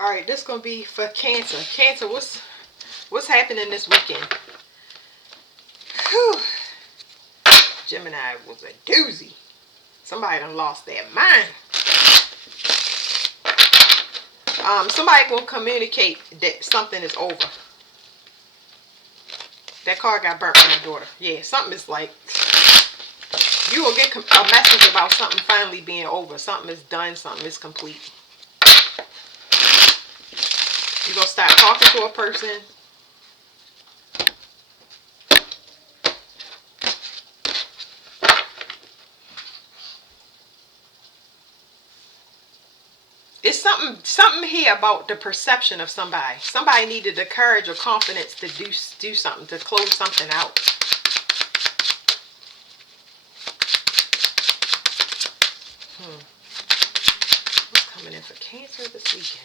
All right, this gonna be for Cancer. Cancer, what's happening this weekend? Whew. Gemini was a doozy. Somebody done lost their mind. Somebody gonna communicate that something is over. That car got burnt by my daughter. Yeah, something is like you will get a message about something finally being over. Something is done. Something is complete. You're gonna start talking to a person. It's something here about the perception of somebody. Somebody needed the courage or confidence to do something, to close something out. What's coming in for Cancer this weekend?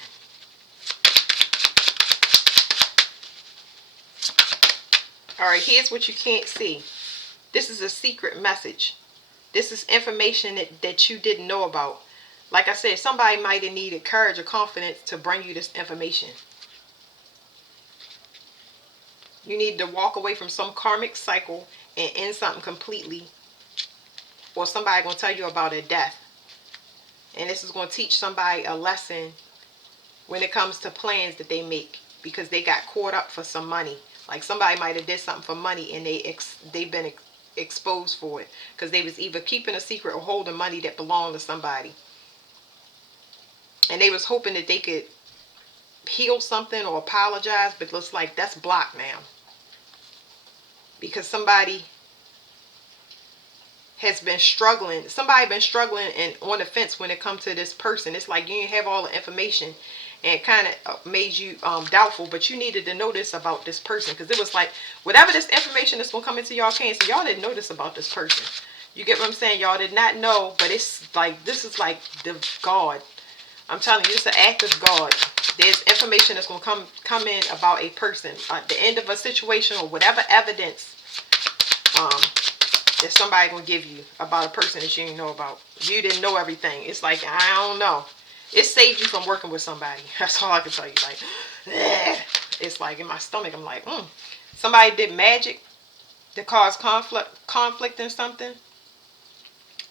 All right, here's what you can't see. This is a secret message. This is information that you didn't know about. Like I said, somebody might have needed courage or confidence to bring you this information. You need to walk away from some karmic cycle and end something completely. Or somebody going to tell you about a death. And this is going to teach somebody a lesson when it comes to plans that they make, because they got caught up for some money. Like somebody might have did something for money and they've been exposed for it because they was either keeping a secret or holding money that belonged to somebody. And they was hoping that they could heal something or apologize, but it looks like that's blocked now. Because somebody has been struggling. Somebody been struggling and on the fence when it comes to this person. It's like you didn't have all the information and it kind of made you doubtful, but you needed to know this about this person, because it was like whatever this information that's going to come into y'all Cancer, y'all didn't know this about this person. You get what I'm saying? Y'all did not know, but it's like this is like the God. I'm telling you, it's an act of God. There's information that's going to come in about a person at the end of a situation, or whatever evidence that somebody going to give you about a person that you didn't know about. You didn't know everything. It's like, I don't know. It saved you from working with somebody. That's all I can tell you. Like, it's like in my stomach, I'm like, somebody did magic to cause conflict in something.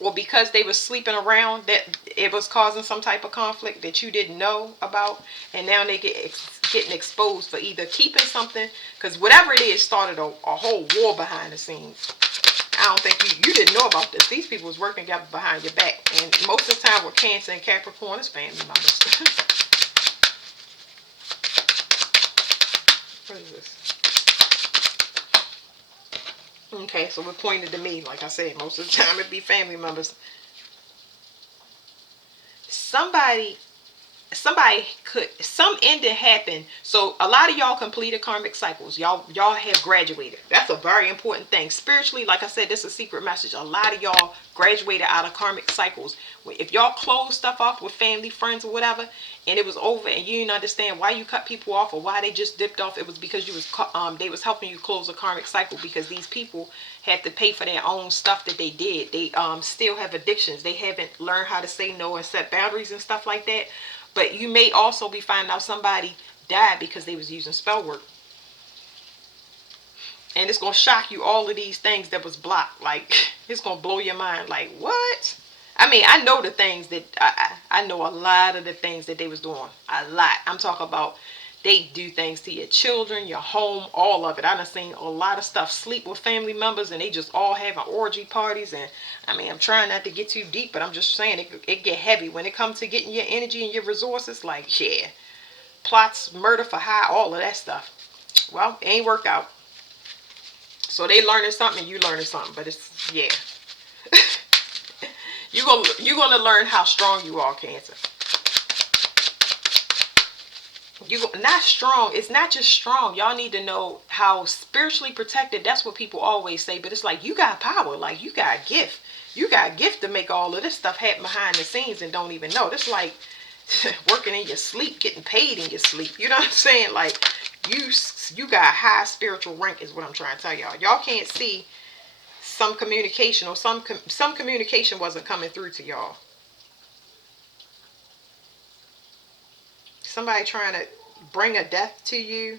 Or because they were sleeping around, that it was causing some type of conflict that you didn't know about, and now they getting exposed for either keeping something, because whatever it is started a whole war behind the scenes. I don't think you didn't know about this. These people was working together behind your back, and most of the time with Cancer and Capricorn, it's family members. What is this? Okay, so it pointed to me. Like I said, most of the time it be family members. Some ending happened. So a lot of y'all completed karmic cycles. Y'all have graduated. That's a very important thing spiritually. Like I said, this is a secret message. A lot of y'all graduated out of karmic cycles. If y'all closed stuff off with family, friends, or whatever, and it was over, and you didn't understand why you cut people off or why they just dipped off, it was because they was helping you close a karmic cycle, because these people had to pay for their own stuff that they did. They still have addictions. They haven't learned how to say no and set boundaries and stuff like that. But you may also be finding out somebody died because they was using spell work. And it's going to shock you, all of these things that was blocked. Like, it's going to blow your mind. Like, what? I mean, I know the things that, I know a lot of the things that they was doing. A lot. I'm talking about, they do things to your children, your home, all of it. I done seen a lot of stuff. Sleep with family members, and they just all having orgy parties. And I mean, I'm trying not to get too deep, but I'm just saying it get heavy when it comes to getting your energy and your resources. Like, yeah, plots, murder for hire, all of that stuff. Well, it ain't work out. So they learning something, and you learning something. But it's, yeah. you're gonna learn how strong you are, Cancer. You not strong. It's not just strong. Y'all need to know how spiritually protected. That's what people always say. But it's like, you got power. Like, you got a gift. You got a gift to make all of this stuff happen behind the scenes and don't even know. This like working in your sleep, getting paid in your sleep. You know what I'm saying? Like, you got a high spiritual rank is what I'm trying to tell y'all. Y'all can't see some communication, or some communication wasn't coming through to y'all. somebody trying to bring a death to you.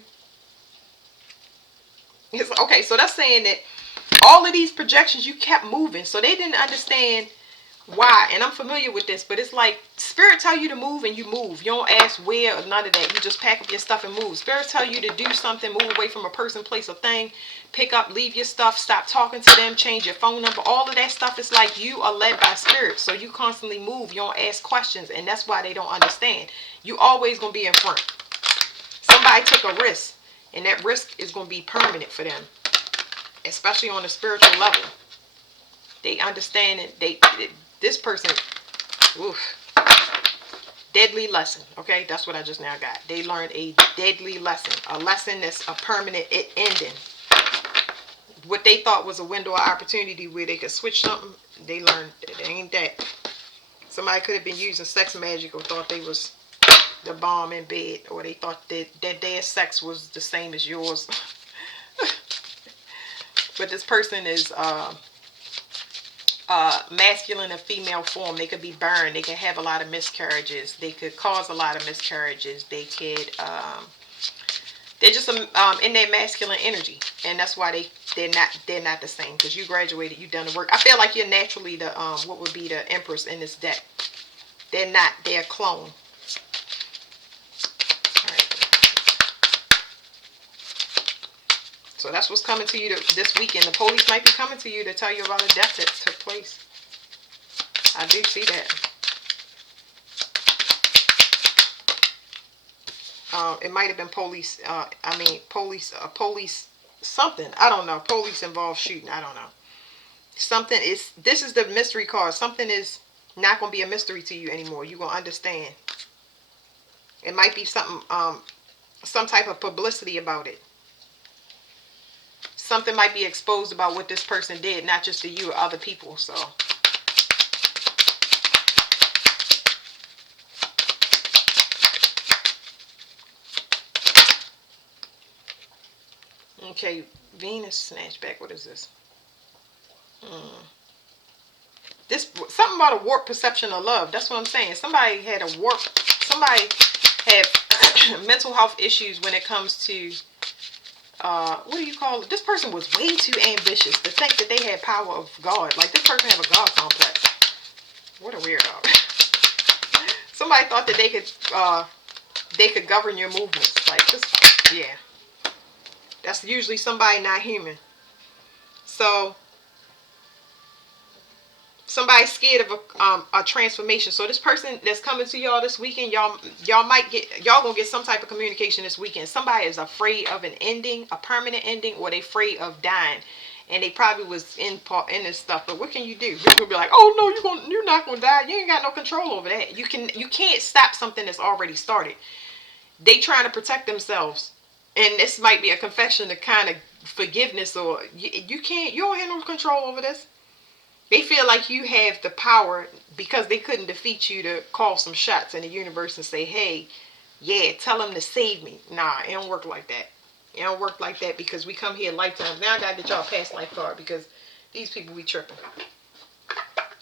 Okay, so that's saying that all of these projections, you kept moving. So they didn't understand why. And I'm familiar with this, but it's like spirit tell you to move and you move. You don't ask where or none of that. You just pack up your stuff and move. Spirit tell you to do something, move away from a person, place, or thing. Pick up, leave your stuff, stop talking to them, change your phone number. All of that stuff is like you are led by spirit. So you constantly move. You don't ask questions. And that's why they don't understand. You always going to be in front. Somebody took a risk. And that risk is going to be permanent for them. Especially on a spiritual level. They understand it. This person, oof, deadly lesson. Okay, that's what I just now got. They learned a deadly lesson. A lesson that's a permanent ending. What they thought was a window of opportunity where they could switch something, they learned it ain't that. Somebody could have been using sex magic or thought they was the bomb in bed, or they thought that their sex was the same as yours. But this person is masculine and female form. They could be burned. They could have a lot of miscarriages. They could cause a lot of miscarriages. They could they're just in their masculine energy, and that's why they're not the same. Because you graduated, you done the work. I feel like you're naturally the what would be the Empress in this deck. They're not. They're a clone. So that's what's coming to you this weekend. The police might be coming to you to tell you about a death that took place. I do see that. It might have been police. Police something. I don't know. Police involved shooting. I don't know. Something is. This is the mystery card. Something is not going to be a mystery to you anymore. You're going to understand. It might be something. Some type of publicity about it. Something might be exposed about what this person did, not just to you or other people. So. Okay, Venus snatchback. What is this? This something about a warped perception of love. That's what I'm saying. Somebody had a warp. Somebody had mental health issues when it comes to what do you call it? This person was way too ambitious to think that they had power of God. Like this person have a God complex. What a weirdo. Somebody thought that they could govern your movements. Like this, yeah. That's usually somebody not human. So somebody's scared of a transformation. So this person that's coming to y'all this weekend, y'all gonna get some type of communication this weekend. Somebody is afraid of an ending, a permanent ending, or they afraid of dying, and they probably was in this stuff. But what can you do? You're gonna be like, oh no, you're not gonna die. You ain't got no control over that. You can't stop something that's already started. They trying to protect themselves. And this might be a confession of kind of forgiveness, or you don't have no control over this. They feel like you have the power because they couldn't defeat you to call some shots in the universe and say, hey, yeah, tell them to save me. Nah, it don't work like that. It don't work like that because we come here lifetimes. Now I got to get y'all a past life card because these people be tripping.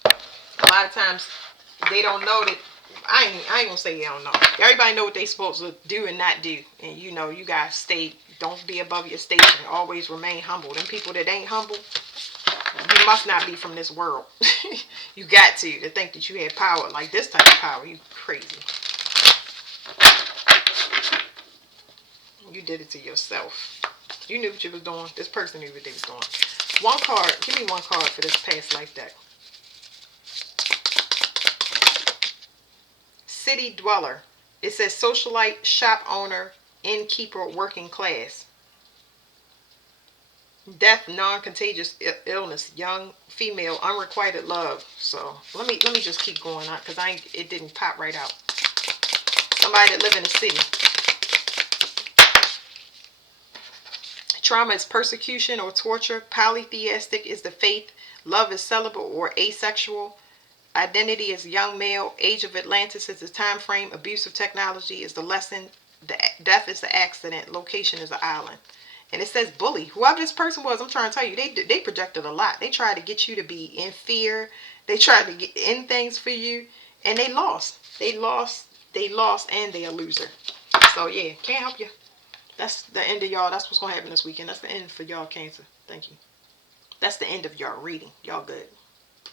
A lot of times they don't know that. I ain't gonna say they don't know. Everybody know what they supposed to do and not do. And you know, you guys don't be above your station. Always remain humble. Them people that ain't humble, you must not be from this world. You got to think that you have power, like this type of power. You crazy. You did it to yourself. You knew what you was doing. This person knew what they was doing. One card. Give me one card for this past life deck. City dweller. It says socialite, shop owner, innkeeper, working class. Death, non-contagious illness, young female, unrequited love. So let me just keep going on because it didn't pop right out. Somebody that live in the city. Trauma is persecution or torture. Polytheistic is the faith. Love is celibate or asexual. Identity is young male. Age of Atlantis is the time frame. Abuse of technology is the lesson. Death is the accident. Location is the island. And it says bully. Whoever this person was, I'm trying to tell you, they projected a lot. They tried to get you to be in fear. They tried to get in things for you. And they lost. They lost and they're a loser. So yeah, can't help you. That's the end of y'all. That's what's gonna happen this weekend. That's the end for y'all, Cancer. Thank you. That's the end of y'all reading. Y'all good.